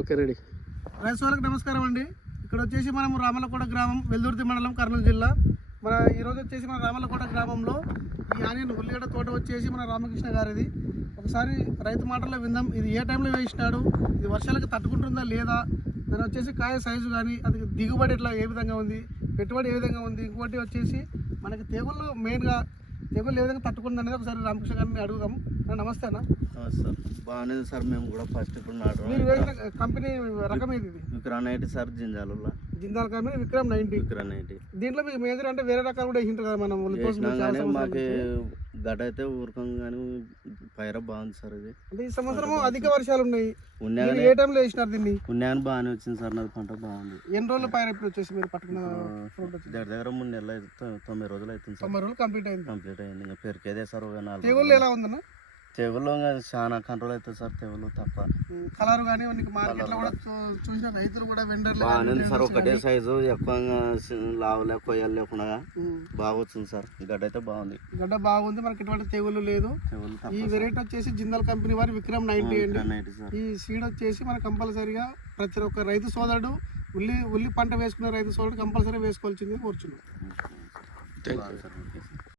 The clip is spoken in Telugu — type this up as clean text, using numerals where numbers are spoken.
Okay ready. రైతు సోదరులకు నమస్కారం అండి. ఇక్కడ వచ్చేసి మనం రామలకోట గ్రామం, వెల్దుర్తి మండలం, కర్నూలు జిల్లా. ఈరోజు వచ్చేసి మన రామలకోట గ్రామంలో ఈ ఆనియన్ ఉల్లిగడ్డ తోట వచ్చేసి మన రామకృష్ణ గారిది. ఒకసారి రైతు మాటల్లో విందాం. ఇది ఏ టైంలో వేసినాడు, ఇది వర్షాలకు తట్టుకుంటుందా లేదా, దాని వచ్చేసి కాయ సైజు కానీ, అది దిగుబడి ఎట్లా ఏ విధంగా ఉంది, పెట్టుబడి ఏ విధంగా ఉంది, ఇంకోటి వచ్చేసి మనకి తెగుళ్ళు మెయిన్గా తెగుళ్ళు ఏ విధంగా తట్టుకుంటుంది అనేది ఒకసారి రామకృష్ణ గారిని అడుగుదాం. నమస్తే అన్న. సార్ బాగానే సార్. మేము కూడా ఫస్ట్ ఇప్పుడు మీరు వేసిన కంపెనీ రకం ఏది? విక్రాన్ 90 సార్. జిందాల్ కంపెనీ విక్రమ్ 90. దీంట్లో మీకు మేజర్ అంటే వేరే రకాలు కూడా వేసింటారు కదా మనం. మాకు గడ్డ అయితే ఊరుకం కానీ పైర బాగుంది సార్. ఇది అంటే ఈ సంవత్సరం అధిక వర్షాలు ఉన్నాయి. ఏ టైంలో వేసినారు దీన్ని? ఉన్నాయని బాగానే వచ్చింది సార్. నాది పంట బాగుంది. ఎన్ని రోజులు పైర ఇప్పుడు వచ్చేసి మీరు పట్టుకున్న దగ్గర 3 నెలలు అయితే 9 రోజులు అవుతుంది సార్. 90 రోజులు కంప్లీట్ అయింది. ఇంకా పెరికేదే సార్. 4 తెగుళ్ళు ఎలా ఉందన్న? తెగుళ్ళు చాలా కంట్రోల్ అవుతుంది సార్. తెగులు తప్ప కలర్ కానీ మార్కెట్లో కూడా చూసిన రైతులు కూడా వెండర్లు బాగానే సార్. ఒకటే సైజు, ఎక్కువగా లావులే కొయ్యలు లేకుండా బాగా వచ్చింది సార్. గడ్డ అయితే బాగుంది. గడ్డ బాగుంది, మనకి ఎటువంటి తెగులు లేదు. ఈ వెరైటీ వచ్చేసి జిందాల్ కంపెనీ వారి విక్రమ్ 90 అండి. ఈ సీడ్ వచ్చేసి మనకు కంపల్సరీగా ప్రతి ఒక్క రైతు సోదరుడు ఉల్లి పంట వేసుకునే రైతు సోదరుడు కంపల్సరీ వేసుకోవాల్సింది కోరుచున్నాం.